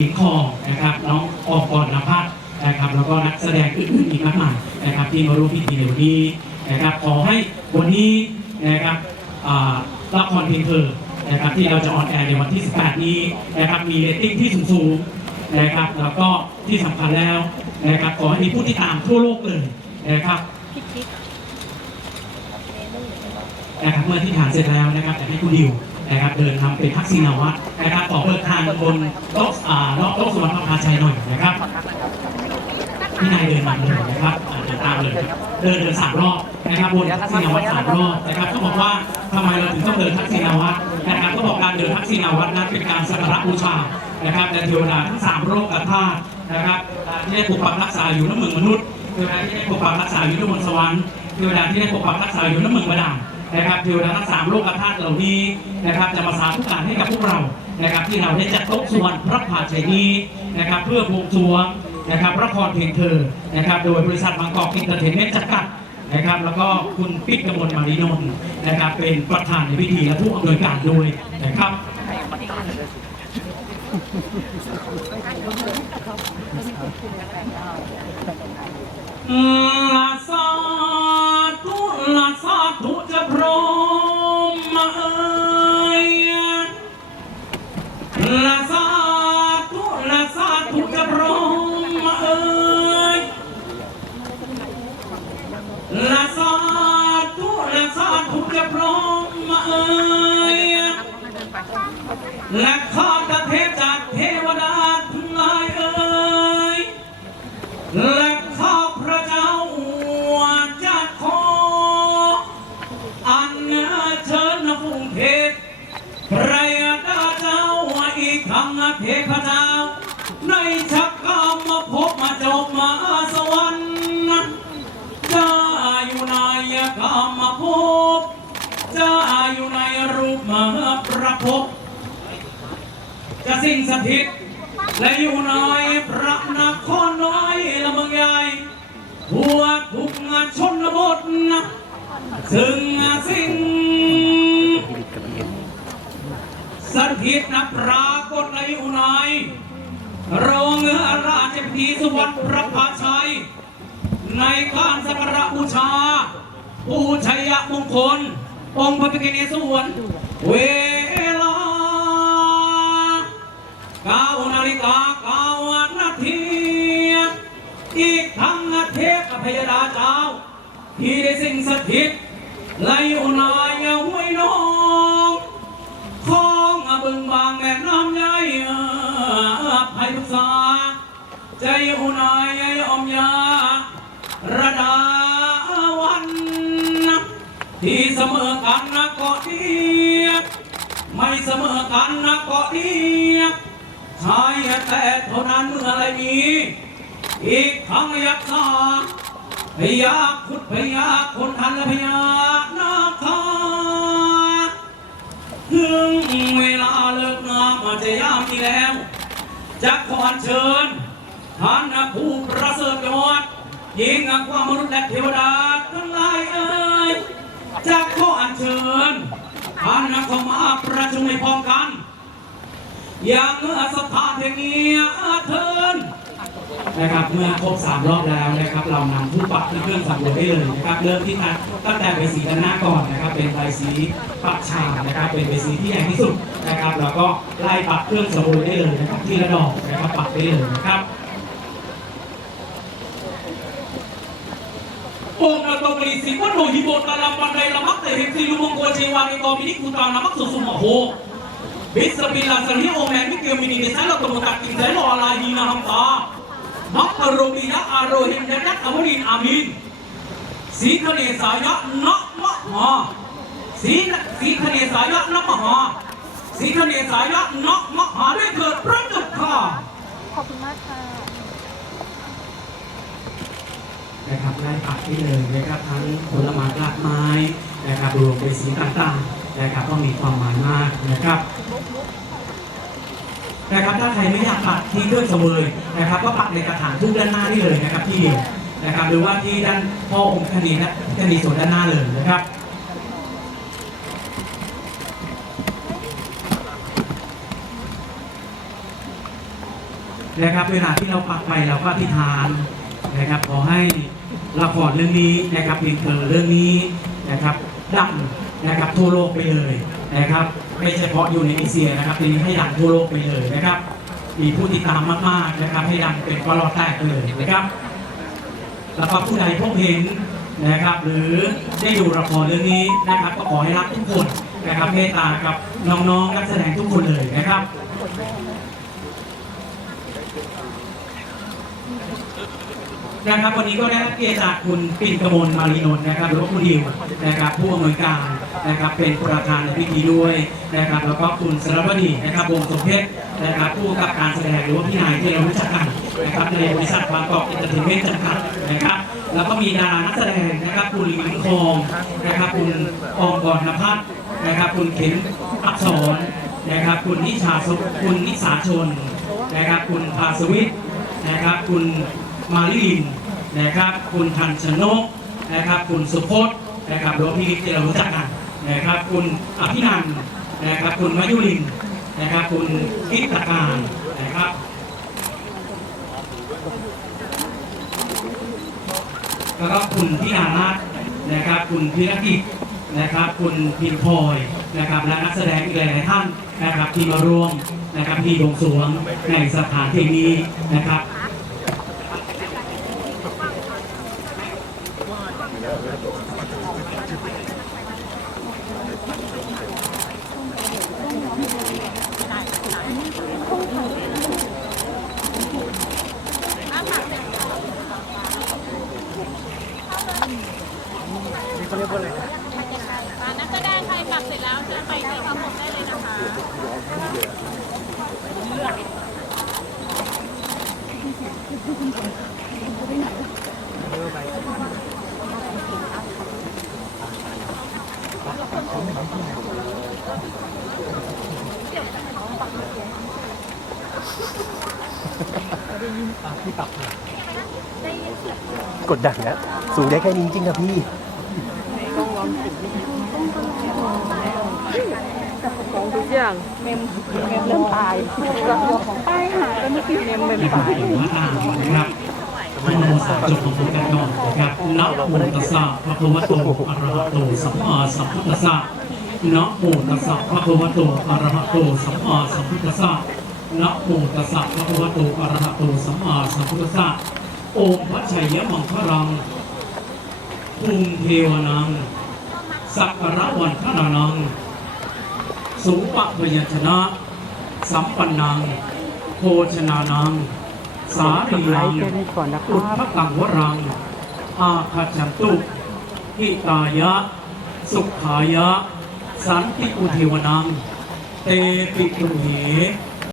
หญิงคองนะครับน้องออกกรณพัฒน์นะครับแล้วก็นักแสดงอื่นๆอีกมากมายนะครับที่มาร่วมพิธีในวันนี้นะครับขอให้วันนี้นะครับอ่าละครเพลงเธอนะครับที่เราจะออนแอร์ในวันที่ 18 นี้นะครับมีเรตติ้งที่สูงๆนะครับแล้วก็ที่สำคัญแล้วนะครับขอให้มีผู้ติดตามทั่วโลกเลยนะครับนะครับเมื่อที่ฐานเสร็จแล้วนะครับจะให้คุณดิว นะครับเดินทำเป็นทักษิณาวัตรนะครับต่อเปิดทางบนโต๊ะอ่านอกโต๊ะสวรรค์พระพาชัยหน่อยนะครับพี่นายเดินมาเลยนะครับเดินตามเลยเดินเดินสามรอบนะครับบนทักษิณาวัตรสามรอบนะครับเขาบอกว่าทำไมเราถึงต้องเดินทักษิณาวัตรนะครับก็บอกการเดินทักษิณาวัตรนั้นเป็นการสักการะบูชานะครับและเทวดาทั้งสามโลกธาตุนะครับที่ได้ปกปักรักษาอยู่ในเมืองมนุษย์เทวดาที่ได้ปกปักรักษาอยู่ในเมืองสวรรค์เทวดาที่ได้ปกปักรักษาอยู่ในเมืองบาดาล นะครับเทวดาทั้งสามโลกธาตุเหล่านี้นะครับจะมาสาธุการให้กับพวกเรานะครับ ที่เราได้จัดโต๊ะสวรรค์พระผาชัยนี้นะครับ เพื่อบวงสรวงนะครับพระครเพลงเธอนะครับ โดยบริษัทบางกอกอินเตอร์เทนเมนต์จำกัดนะครับ แล้วก็คุณปิ๊กกมลมารินนท์นะครับ เป็นประธานในพิธีและผู้อำนวยการด้วยนะครับลาสาธุ และข้าพระเทพจากเทวดาทั้งหลายเอ่ยและข้าพระเจ้าจะขออันเชิญฟุงเทพพระยาดาเจ้าอีกครั้งเทพเจ้า ในชักกามมาพบมาจบมาสวรรค์จะอยู่ในกามมาพบจะอยู่ในรูปมาประพ จะสิ่งสถิต และอยู่ในพระนครน้อยละเมืองใหญ่ทั่วทุกงานชนบทนะซึ่งสิ่งสถิตนะปรากฏในอุนายโรงราชพิธีสวรรค์พระพาชัย ในการสักการะบูชาผู้ชัยมงคล องค์พระพิฆเนศวรเว กานาฬิกาเก้านาทีอีกทั้งเทพพยดาเจ้าที่ได้สิ่งสถิตไหลอยู่นายห้วยน้องของบึงบางแม่น้ำใหญ่ภัยทุกษาใจอยู่นายอมยาระดาวันที่เสมอกันนะก็ดีไม่เสมอกันนะก็ดี ชายแต่เท่านั้นเมื่อไรมีอีกครั้งยักษ์าพยาคุดพยาคนทันและพยานาคาถึงเวลาเลิกงามอาจจะยามอีกแล้วจะขอเชิญท่านผู้ประเสริฐยอดยิ่งกว่ามนุษย์และเทวดาทั้งหลายเอ่ยจะขอเชิญท่านเข้ามาประชุมในพร้อมกัน อย่างเมื่อสถานแห่งนี้เทินนะครับเมื่อครบสามรอบแล้วนะครับ เรานำผู้ปักที่เครื่องสำรวจได้เลยนะครับเริ่มที่ตั้งตั้งแต่ใบสีด้านหน้าก่อนนะครับ เป็นใบสีปักชานะครับ เป็นใบสีที่ใหญ่ที่สุดนะครับ แล้วก็ไล่ปักเครื่องสำรวจได้เลยนะครับ ที่ระดอกนะครับปักได้เลยนะครับองค์นาโตบริสิวัตโนหิโบตาลาปันไดละมักแต่เห็นสีลุมงโกเจวานิโตมินิคุตานามักสุสุมโห Bismillah sarhi o men mikyo mini ni sala to mutak tin sala ala hina ham ta mak robi ya aro him jagat amurin amin si khane saya na ma ha si si khane saya na ma ha si khane saya na ma ha ด้วยเถิดพระเจ้าค่ะขอบคุณมากค่ะนะครับไล่ปักได้เลยนะครับทั้งผลไม้รากไม้นะครับรวมไปสีต่างๆนะครับก็มีความหมายมากนะครับ นะครับถ้าใครไม่อยากปักที่เครื่องเสวยนะครับก็ปักในกระถางทุกด้านหน้านี่เลยนะครับที่เดียวนะครับหรือว่าที่ด้านพ่อองค์คณีนะคณีส่วนด้านหน้าเลยนะครับนะครับเวลาที่เราปักไปเราก็อธิษฐานนะครับขอให้ละครเรื่องนี้นะครับเพียงเธอเรื่องนี้นะครับดังนะครับทั่วโลกไปเลยนะครับ ไม่เฉพาะอยู่ในเอเชียนะครับทีนี้ให้ดังทั่วโลกไปเลยนะครับ มีผู้ติดตามมากๆนะครับ ให้ดังเป็นกระรอกแตกเลยนะครับ แล้วก็ผู้ใดพบเห็นนะครับ หรือได้ดูละครเรื่องนี้นะครับ ก็ขอให้รักทุกคนนะครับเมตตากับน้องๆนักแสดงทุกคนเลยนะครับ นะครับ วันนี้ก็ได้รับเกียรติจากคุณปิ่นกมลมารีนนท์นะครับหรือว่าคุณดิวนะครับ ผู้อำนวยการนะครับ เป็นประธานในพิธีด้วยนะครับ แล้วก็คุณสรวดีนะครับ วงสมเพชรนะครับผู้กำกับการแสดงหรือว่าพี่นายที่เรารู้จักกันนะครับในบริษัทบางกอกอินเตอร์เทนเมนต์จำกัดนะครับ แล้วก็มีดารานักแสดงนะครับ คุณลิงคองนะครับคุณอองกรณพัฒน์นะครับ คุณเข็มอักษรนะครับ คุณนิชาสุคุณนิสาชนนะครับ คุณภาสวิทนะครับ คุณ มาลิลินนะครับ คุณทันชนกนะครับ คุณสุพจน์นะครับหรือว่าพี่ลิศที่เรารู้จักกันนะครับ คุณอภินันนะครับ คุณมายุรินนะครับ คุณกิตตการนะครับแล้วก็คุณพินารัตน์นะครับ คุณพิรกิจนะครับ คุณพิมพลอยนะครับ และนักแสดงอีกหลายๆท่านนะครับที่มาร่วมนะครับที่บวงสวงในสถานที่นี้นะครับ นักแสดงใครกลับเสร็จแล้วจะไปที่ความผมได้เลยนะคะ กดดันนะสูงได้แค่นี้จริงๆครับพี่ ของทุกอย่างเมมเมมเริ่มตายของป้ายหายไปเมื่อกี้เมมเมมที่ผมตายเห็นว่าอ่านนะครับนะโมสามจบของผมกันก่อนนะครับนะโมตัสสะพระพุทธโตอะระหะโตสัมมาสัมพุทธัสสะนะโมตัสสะพระพุทธโตอะระหะโตสัมมาสัมพุทธัสสะ นะโมตัสสะพระพุทธโตอะระหะโตสัมมาสัมพุทธัสสะโอมพระชัยมังคลังภูมิเทวนังสักกระวันทนานัง สุปะพยัญชนะ สัมปันนัง โภชนานัง สารีไลรังอุทพกังวรัง อาคาจันตุหิตายะ สุขายะ สันติอุเทวนัง เตปิตุเห